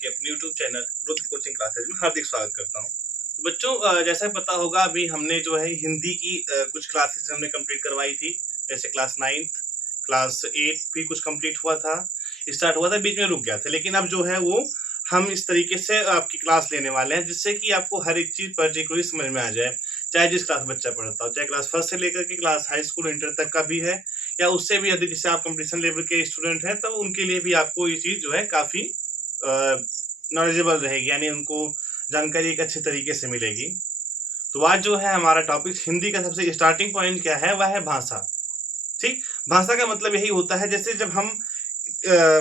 आपके अपने YouTube channel Rudra coaching classes में हार्दिक स्वागत करता हूं। तो बच्चों, जैसा पता होगा अभी हमने जो है हिंदी की कुछ क्लासेस हमने कंप्लीट करवाई थी। जैसे क्लास 9th क्लास 8 भी कुछ कंप्लीट हुआ था, स्टार्ट हुआ था, बीच में रुक गया था। लेकिन अब जो है वो हम इस तरीके से आपकी क्लास लेने वाले हैं जिससे कि आपको हर एक चीज़ पर्टिकुलरली समझ में आ जाए, चाहे जिस क्लास बच्चा पढ़ता हो, चाहे क्लास फर्स्ट से लेकर के क्लास हाई स्कूल इंटर तक का भी है या उससे भी अधिक। जैसे आप कंपटीशन लेवल के स्टूडेंट हैं तो उनके लिए भी आपको ये चीज़ जो है काफ़ी नॉलेजेबल रहेगी, यानी उनको जानकारी एक अच्छे तरीके से मिलेगी। तो आज जो है हमारा टॉपिक हिंदी का सबसे स्टार्टिंग पॉइंट क्या है, वह है भाषा। ठीक, भाषा का मतलब यही होता है जैसे जब हम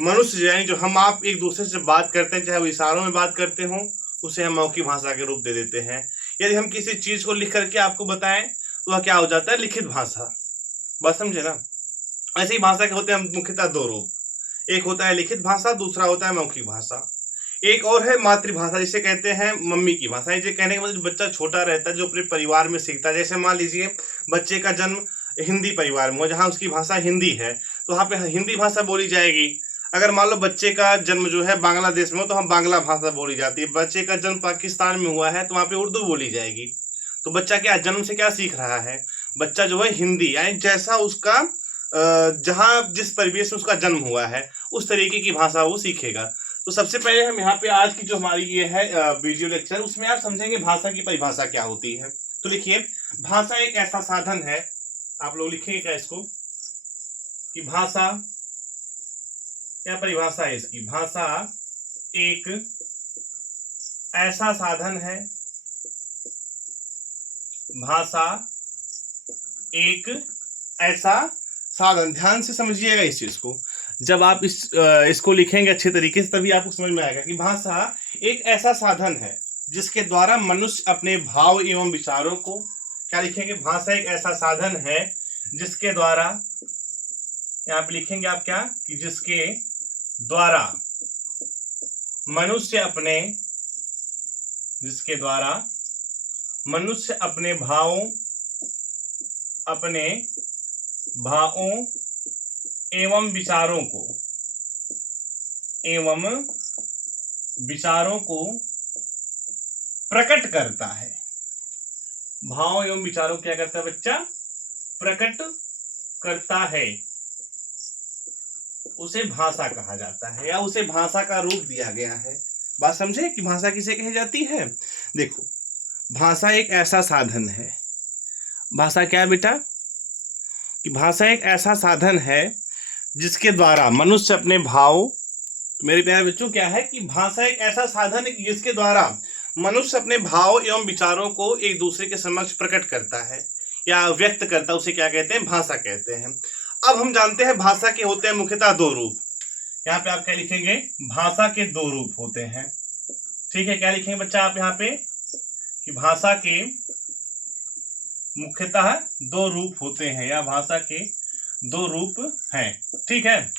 मनुष्य यानी जो हम आप एक दूसरे से बात करते हैं, चाहे वो इशारों में बात करते हों, उसे हम मौखिक भाषा के रूप दे देते हैं। यदि हम किसी चीज को लिख करके आपको बताएं तो वह क्या हो जाता है, लिखित भाषा। बात समझे ना। ऐसे ही भाषा के होते हैं मुख्यतः दो रूप, एक होता है लिखित भाषा, दूसरा होता है मौखिक भाषा। एक और है मातृभाषा, जिसे कहते हैं मम्मी की भाषा। ये कहने का मतलब बच्चा छोटा रहता है जो अपने परिवार में सीखता है। जैसे मान लीजिए बच्चे का जन्म हिंदी परिवार में हो, जहाँ उसकी भाषा हिंदी है, तो वहाँ पे हिंदी भाषा बोली जाएगी। अगर मान लो बच्चे का जन्म जो है बांग्लादेश में हो, तो हम बांग्ला भाषा बोली जाती है। बच्चे का जन्म पाकिस्तान में हुआ है तो वहाँ पे उर्दू बोली जाएगी। तो बच्चा क्या जन्म से क्या सीख रहा है, बच्चा जो है हिंदी, यानी जैसा उसका जहाँ जिस परिवेश में उसका जन्म हुआ है उस तरीके की भाषा वो सीखेगा। तो सबसे पहले हम यहाँ पे आज की जो हमारी ये है वीडियो लेक्चर, उसमें आप समझेंगे भाषा की परिभाषा क्या होती है। तो लिखिए, भाषा एक ऐसा साधन है, आप लोग लिखेंगे क्या इसको, कि भाषा, क्या परिभाषा है इसकी, भाषा एक ऐसा साधन है, भाषा एक ऐसा साधन। ध्यान से समझिएगा इस चीज को, जब आप इसको लिखेंगे अच्छे तरीके से तभी आपको समझ में आएगा कि भाषा एक ऐसा साधन है जिसके द्वारा मनुष्य अपने भाव एवं विचारों को, क्या लिखेंगे, भाषा एक ऐसा साधन है जिसके द्वारा, यहाँ पे लिखेंगे आप क्या, कि जिसके द्वारा मनुष्य अपने, जिसके द्वारा मनुष्य अपने भावों एवं विचारों को प्रकट करता है। भाव एवं विचारों क्या करता है बच्चा, प्रकट करता है, उसे भाषा कहा जाता है या उसे भाषा का रूप दिया गया है। बात समझे कि भाषा किसे कही जाती है। देखो, भाषा एक ऐसा साधन है, भाषा क्या बेटा, कि भाषा एक ऐसा साधन है जिसके द्वारा मनुष्य अपने भाव, मेरे प्यारे बच्चों क्या है कि भाषा एक ऐसा साधन है जिसके द्वारा मनुष्य अपने भाव एवं विचारों को एक दूसरे के समक्ष प्रकट करता है या व्यक्त करता है, उसे क्या कहते हैं, भाषा कहते हैं। अब हम जानते हैं भाषा के होते हैं मुख्यतः दो रूप। यहाँ पे आप क्या लिखेंगे, भाषा के दो रूप होते हैं। ठीक है, क्या लिखेंगे बच्चा आप यहाँ पे, कि भाषा के मुख्यतः दो रूप होते हैं या भाषा के दो रूप हैं। ठीक है,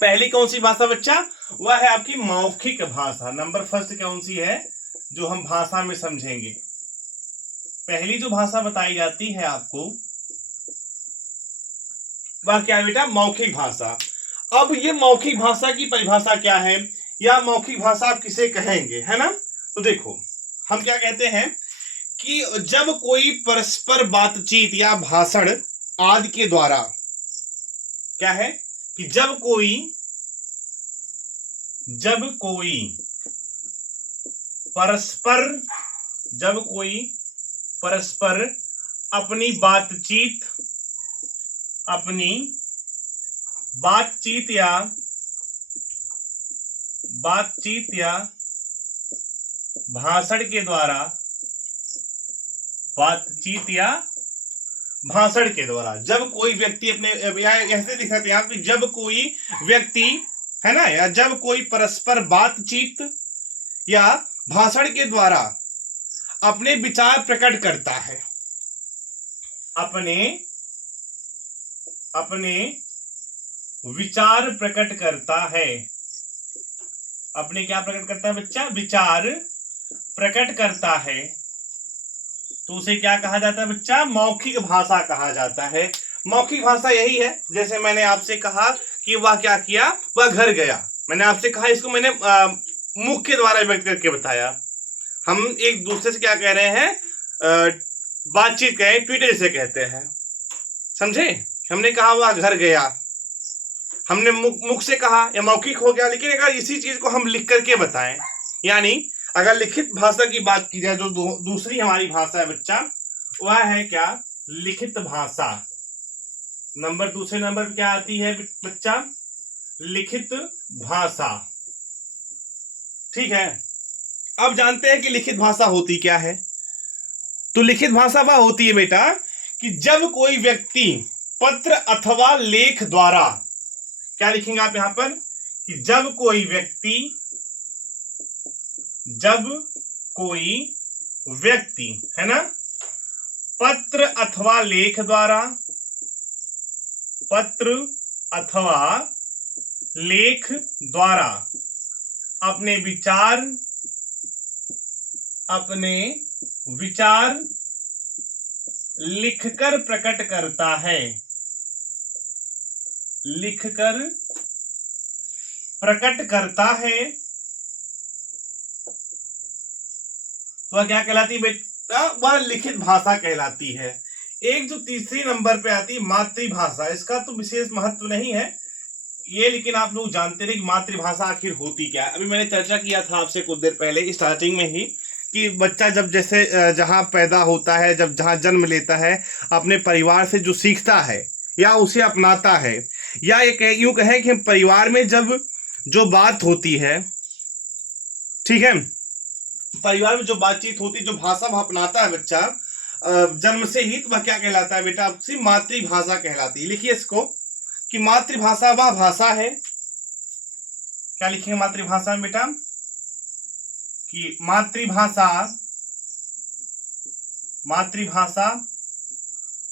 पहली कौन सी भाषा बच्चा, वह है आपकी मौखिक भाषा। नंबर फर्स्ट कौन सी है जो हम भाषा में समझेंगे, पहली जो भाषा बताई जाती है आपको वह क्या है बेटा, मौखिक भाषा। अब ये मौखिक भाषा की परिभाषा क्या है या मौखिक भाषा आप किसे कहेंगे, है ना। तो देखो, हम क्या कहते हैं कि जब कोई परस्पर बातचीत या भाषण आदि के द्वारा, क्या है कि जब कोई परस्पर अपनी बातचीत या भाषण के द्वारा, जब कोई व्यक्ति अपने, ऐसे लिखा था यहाँ पे, जब कोई व्यक्ति, है ना, या जब कोई परस्पर बातचीत या भाषण के द्वारा अपने विचार प्रकट करता है, अपने विचार प्रकट करता है, अपने क्या प्रकट करता है बच्चा, विचार प्रकट करता है, तो उसे क्या कहा जाता है बच्चा, मौखिक भाषा कहा जाता है। मौखिक भाषा यही है, जैसे मैंने आपसे कहा कि वह क्या किया, वह घर गया। मैंने आपसे कहा, इसको मैंने मुख के द्वारा व्यक्त करके बताया। हम एक दूसरे से क्या कह रहे हैं, बातचीत करें, ट्विटर जिसे कहते हैं, समझे। हमने कहा वह घर गया, हमने मुख से कहा या मौखिक हो गया, लेकिन अगर इसी चीज को हम लिख करके बताएं, यानी अगर लिखित भाषा की बात की जाए जो दूसरी हमारी भाषा है बच्चा, वह है क्या, लिखित भाषा। दूसरे नंबर पर क्या आती है बच्चा, लिखित भाषा। ठीक है, अब जानते हैं कि लिखित भाषा होती क्या है। तो लिखित भाषा वह होती है बेटा कि जब कोई व्यक्ति पत्र अथवा लेख द्वारा, क्या लिखेंगे आप यहां पर, कि जब कोई व्यक्ति है ना, पत्र अथवा लेख द्वारा, पत्र अथवा लेख द्वारा अपने विचार लिखकर प्रकट करता है, लिखकर प्रकट करता है, तो वह क्या कहलाती है बेटा, वह लिखित भाषा कहलाती है। एक जो तीसरी नंबर पे आती है मातृभाषा, इसका तो विशेष महत्व नहीं है ये, लेकिन आप लोग जानते रहे कि मातृभाषा आखिर होती क्या है। अभी मैंने चर्चा किया था आपसे कुछ देर पहले स्टार्टिंग में ही कि बच्चा जब जैसे जहां पैदा होता है, जब जहां जन्म लेता है, अपने परिवार से जो सीखता है या उसे अपनाता है, या यूं कहें कि परिवार में जब जो बात होती है, ठीक है, परिवार में जो बातचीत होती, जो भाषा वह अपनाता है बच्चा जन्म से ही, तो वह क्या कहलाता है बेटा, आपसी मातृभाषा कहलाती है। लिखिए इसको कि मातृभाषा वह भाषा है, क्या लिखेंगे मातृभाषा में बेटा, कि मातृभाषा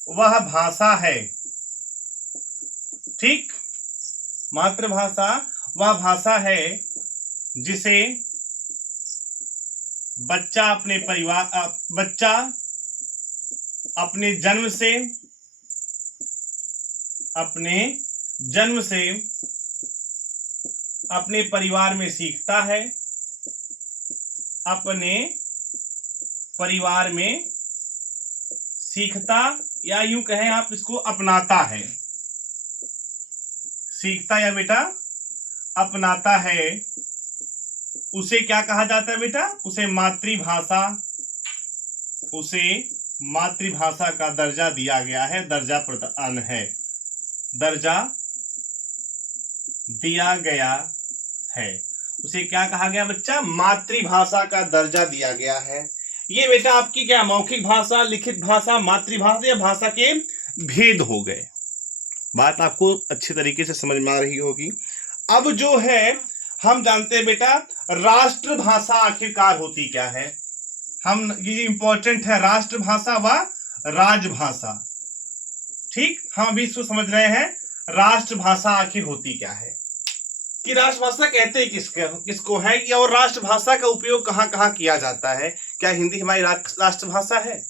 वह भाषा है। ठीक, मातृभाषा वह भाषा है जिसे बच्चा अपने जन्म से अपने परिवार में सीखता है, अपने परिवार में सीखता, या यूं कहें आप इसको अपनाता है, सीखता या बेटा अपनाता है, उसे क्या कहा जाता है बेटा, उसे मातृभाषा का दर्जा दिया गया है, दर्जा प्रदान है, दर्जा दिया गया है, उसे क्या कहा गया बच्चा, मातृभाषा का दर्जा दिया गया है। ये बेटा आपकी क्या, मौखिक भाषा, लिखित भाषा, मातृभाषा या भाषा के भेद हो गए। बात आपको अच्छे तरीके से समझ में आ रही होगी। अब जो है हम जानते हैं बेटा राष्ट्रभाषा आखिरकार होती क्या है, हम ये इंपॉर्टेंट है, राष्ट्रभाषा व राजभाषा। ठीक, हम अभी इसको समझ रहे हैं राष्ट्रभाषा आखिर होती क्या है, कि राष्ट्रभाषा कहते हैं किसको है, कि और राष्ट्रभाषा का उपयोग कहां कहां किया जाता है। क्या हिंदी हमारी राष्ट्रभाषा है,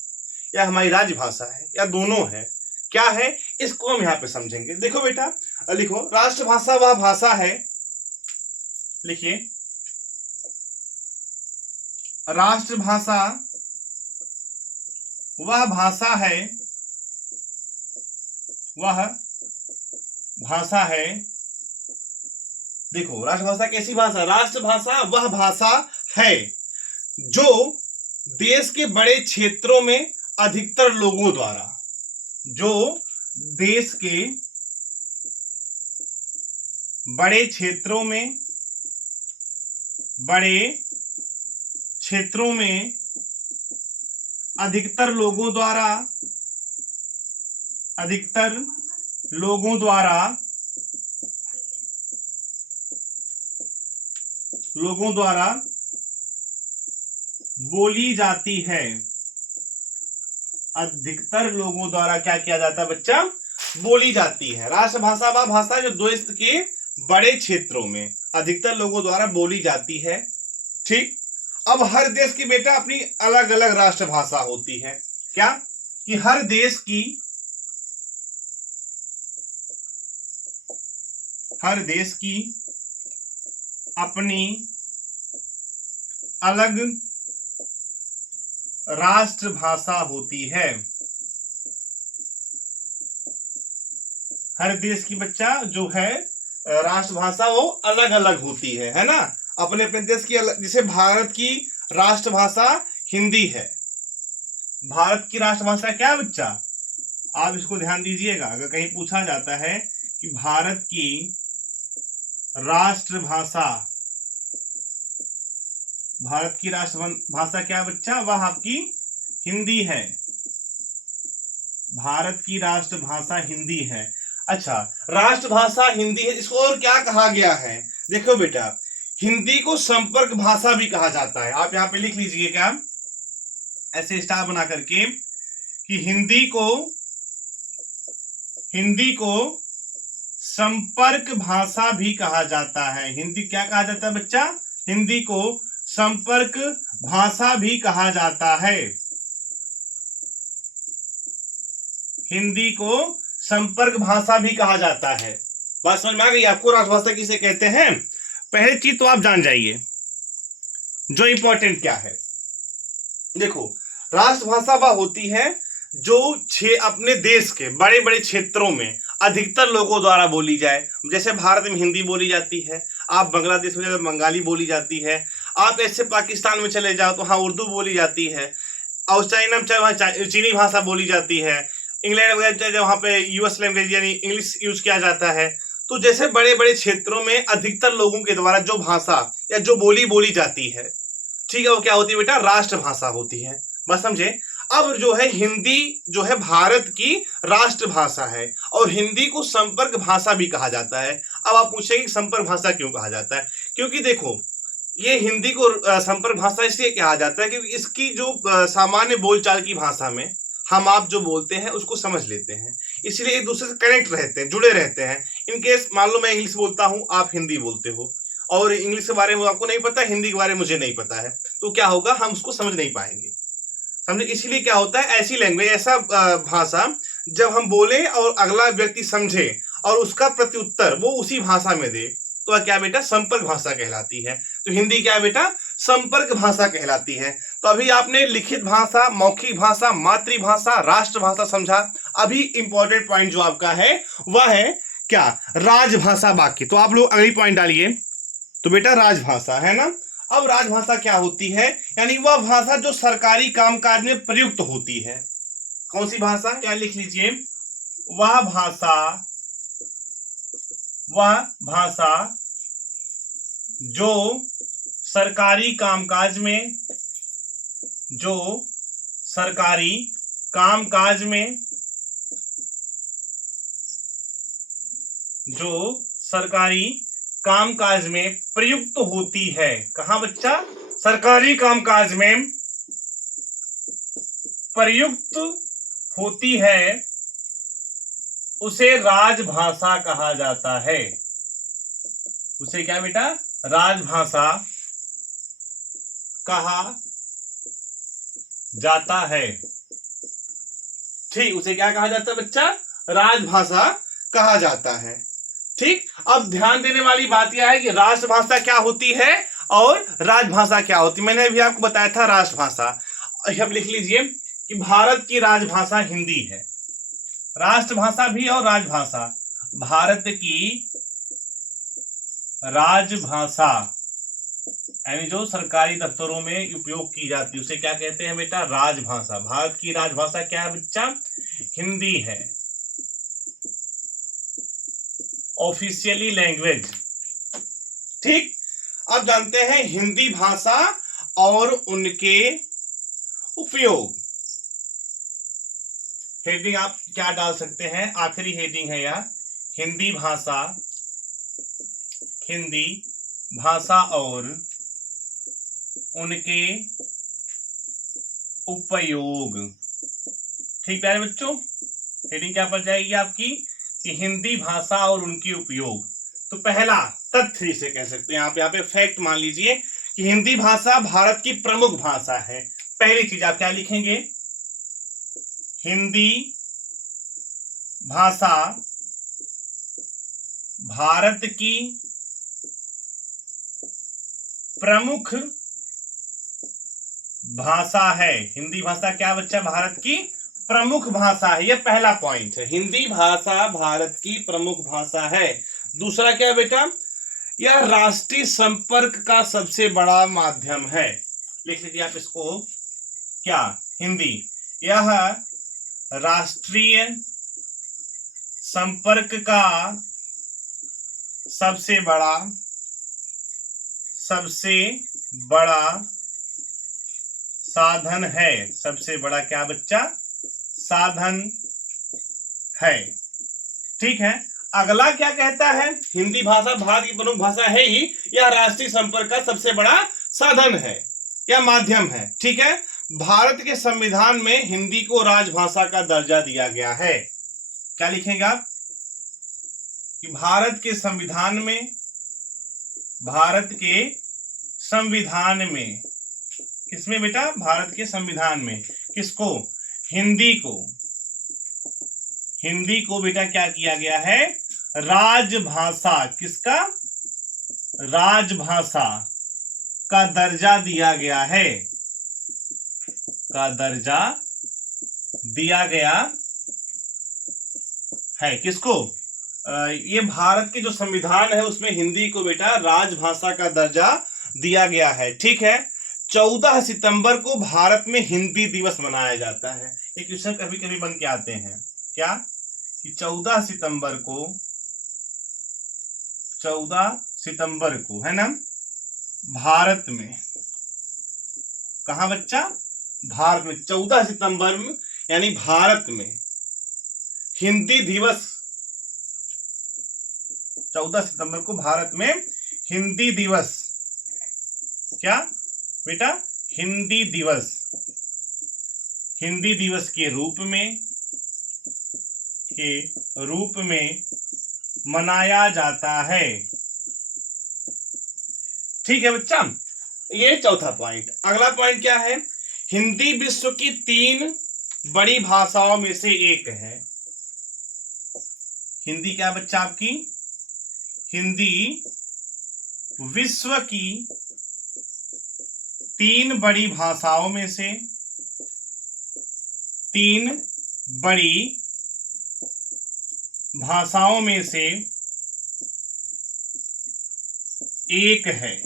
या हमारी राजभाषा है, या दोनों है, क्या है, इसको हम यहां पे समझेंगे। देखो बेटा, लिखो राष्ट्रभाषा वह भाषा है, लिखिए राष्ट्रभाषा वह भाषा है, वह भाषा है, देखो राष्ट्रभाषा कैसी भाषा, राष्ट्रभाषा वह भाषा है जो देश के बड़े क्षेत्रों में अधिकतर लोगों द्वारा, जो देश के बड़े क्षेत्रों में अधिकतर लोगों द्वारा बोली जाती है, अधिकतर लोगों द्वारा क्या किया जाता है बच्चा, बोली जाती है। राष्ट्रभाषा वह भाषा जो देश के बड़े क्षेत्रों में अधिकतर लोगों द्वारा बोली जाती है। ठीक, अब हर देश की बेटा अपनी अलग अलग राष्ट्रभाषा होती है, क्या, कि हर देश की अपनी अलग राष्ट्रभाषा होती है। हर देश की बच्चा जो है राष्ट्रभाषा वो अलग अलग होती है ना। अपने अपने देश की अलग, जैसे भारत की राष्ट्रभाषा हिंदी है। भारत की राष्ट्रभाषा क्या है बच्चा? आप इसको ध्यान दीजिएगा, अगर कहीं पूछा जाता है कि भारत की राष्ट्रभाषा, भारत की राष्ट्रभाषा क्या है बच्चा? वह आपकी हिंदी है। भारत की राष्ट्रभाषा हिंदी है। अच्छा, राष्ट्रभाषा हिंदी है, इसको और क्या कहा गया है? देखो बेटा, हिंदी को संपर्क भाषा भी कहा जाता है। आप यहां पे लिख लीजिए क्या, ऐसे स्टार बना करके, कि हिंदी को संपर्क भाषा भी कहा जाता है। हिंदी क्या कहा जाता है बच्चा? हिंदी को संपर्क भाषा भी कहा जाता है। हिंदी को संपर्क भाषा भी कहा जाता है। बात समझ में आ गई आपको? राष्ट्रभाषा किसे कहते हैं? पहली चीज तो आप जान जाइए जो इंपॉर्टेंट क्या है। देखो, राष्ट्रभाषा वह होती है जो अपने देश के बड़े बड़े क्षेत्रों में अधिकतर लोगों द्वारा बोली जाए। जैसे भारत में हिंदी बोली जाती है, आप बांग्लादेश में जाओ बंगाली बोली जाती है, आप ऐसे पाकिस्तान में चले जाओ तो वहां उर्दू बोली जाती है, और चाइना में वहां चीनी भाषा बोली जाती है, इंग्लैंड वगैरह वहां पे यूएस लैंग्वेज यानी इंग्लिश यूज किया जाता है। तो जैसे बड़े बड़े क्षेत्रों में अधिकतर लोगों के द्वारा जो भाषा या जो बोली बोली जाती है, ठीक है, वो क्या होती है बेटा? राष्ट्रभाषा होती है। बस समझे? अब जो है हिंदी जो है भारत की राष्ट्रभाषा है, और हिंदी को संपर्क भाषा भी कहा जाता है। अब आप पूछेंगे संपर्क भाषा क्यों कहा जाता है? क्योंकि देखो, ये हिंदी को संपर्क भाषा इसलिए कहा जाता है क्योंकि इसकी जो सामान्य बोलचाल की भाषा में हम आप जो बोलते हैं उसको समझ लेते हैं, इसलिए एक दूसरे से कनेक्ट रहते हैं, जुड़े रहते हैं। इनकेस मान लो मैं इंग्लिश बोलता हूं, आप हिंदी बोलते हो, और इंग्लिश के बारे में आपको नहीं पता, हिंदी के बारे में मुझे नहीं पता है, तो क्या होगा? हम उसको समझ नहीं पाएंगे। समझे? इसलिए क्या होता है, ऐसी लैंग्वेज, ऐसा भाषा जब हम बोले और अगला व्यक्ति समझे और उसका प्रत्युत्तर वो उसी भाषा में दे, तो क्या बेटा? संपर्क भाषा कहलाती है। तो हिंदी क्या बेटा? संपर्क भाषा कहलाती है। तो अभी आपने लिखित भाषा, मौखिक भाषा, मातृभाषा, राष्ट्रभाषा समझा। अभी इंपॉर्टेंट पॉइंट जो आपका है वह है क्या? राजभाषा। बाकी तो आप लोग अगली पॉइंट डालिए। तो बेटा राजभाषा है ना। अब राजभाषा क्या होती है? यानी वह भाषा जो सरकारी कामकाज में प्रयुक्त होती है। कौन सी भाषा? क्या लिख लीजिए, वह भाषा जो सरकारी कामकाज में, जो सरकारी कामकाज में, जो सरकारी कामकाज में प्रयुक्त होती है। कहां बच्चा? सरकारी कामकाज में प्रयुक्त होती है, उसे राजभाषा कहा जाता है। उसे क्या बेटा? राजभाषा कहा जाता है। ठीक, उसे क्या कहा जाता है बच्चा? राजभाषा कहा जाता है। ठीक, अब ध्यान देने वाली बात यह है कि राष्ट्रभाषा क्या होती है और राजभाषा क्या होती है। मैंने अभी आपको बताया था राष्ट्रभाषा। अब लिख लीजिए कि भारत की राजभाषा हिंदी है। राष्ट्रभाषा भी और राजभाषा। भारत की राजभाषा यानी जो सरकारी दफ्तरों में उपयोग की जाती है उसे क्या कहते हैं बेटा? राजभाषा। भारत की राजभाषा क्या है बच्चा? हिंदी है। Officially language. ठीक, अब जानते हैं हिंदी भाषा और उनके उपयोग। हेडिंग आप क्या डाल सकते हैं? आखिरी हेडिंग है यह, हिंदी भाषा, हिंदी भाषा और उनके उपयोग। ठीक प्यारे बच्चों, हेडिंग क्या पड़ जाएगी आपकी? कि हिंदी भाषा और उनके उपयोग। तो पहला तथ्य इसे कह सकते हैं, आप यहाँ पे फैक्ट मान लीजिए कि हिंदी भाषा भारत की प्रमुख भाषा है। पहली चीज आप क्या लिखेंगे? हिंदी भाषा भारत की प्रमुख भाषा है। हिंदी भाषा क्या बच्चा भारत की प्रमुख भाषा है, ये पहला पॉइंट है। हिंदी भाषा भारत की प्रमुख भाषा है। दूसरा क्या बेटा, यह राष्ट्रीय संपर्क का सबसे बड़ा माध्यम है। लिख लीजिए आप इसको, क्या, हिंदी, यह राष्ट्रीय संपर्क का सबसे बड़ा साधन है। सबसे बड़ा क्या बच्चा, साधन है। ठीक है, अगला क्या कहता है, हिंदी भाषा भारत की प्रमुख भाषा है ही, यह राष्ट्रीय संपर्क का सबसे बड़ा साधन है या माध्यम है। ठीक है, भारत के संविधान में हिंदी को राजभाषा का दर्जा दिया गया है। क्या लिखेंगे आप कि भारत के संविधान में किसमें बेटा, भारत के संविधान में किसको, हिंदी को बेटा क्या किया गया है, राजभाषा, किसका, राजभाषा का दर्जा दिया गया है, किसको, ये भारत के जो संविधान है उसमें हिंदी को बेटा राजभाषा का दर्जा दिया गया है। ठीक है, 14 सितंबर को भारत में हिंदी दिवस मनाया जाता है। ये क्वेश्चन कभी कभी बन के आते हैं, क्या कि 14 सितंबर को है ना, भारत में, कहा बच्चा, भारत में 14 सितंबर में, यानी भारत में हिंदी दिवस, 14 सितंबर को भारत में हिंदी दिवस, क्या बेटा, हिंदी दिवस के रूप में मनाया जाता है। ठीक है बच्चा, ये चौथा पॉइंट। अगला पॉइंट क्या है, हिंदी विश्व की 3 बड़ी भाषाओं में से एक है। हिंदी क्या बच्चा आपकी, हिंदी विश्व की 3 बड़ी भाषाओं में से, 3 बड़ी भाषाओं में से एक है।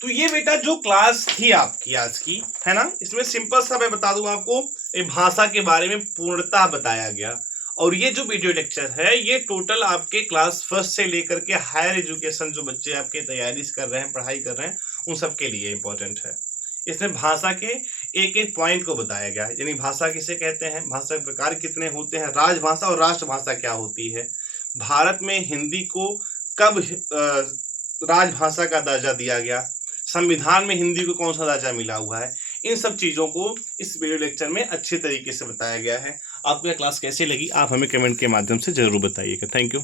तो ये बेटा जो क्लास थी आपकी आज की, है ना, इसमें सिंपल सा मैं बता दूं आपको, ये भाषा के बारे में पूर्णतः बताया गया। और ये जो वीडियो लेक्चर है ये टोटल आपके क्लास 1 से लेकर के हायर एजुकेशन जो बच्चे आपके तैयारी कर रहे हैं, पढ़ाई कर रहे हैं, उन सब के लिए इंपॉर्टेंट है। इसमें भाषा के एक एक पॉइंट को बताया गया है, यानी भाषा किसे कहते हैं, भाषा के प्रकार कितने होते हैं, राजभाषा और राष्ट्रभाषा क्या होती है, भारत में हिंदी को कब राजभाषा का दर्जा दिया गया, संविधान में हिंदी को कौन सा दर्जा मिला हुआ है, इन सब चीज़ों को इस वीडियो लेक्चर में अच्छे तरीके से बताया गया है। आपको यह क्लास कैसी लगी आप हमें कमेंट के माध्यम से जरूर बताइएगा। Thank you.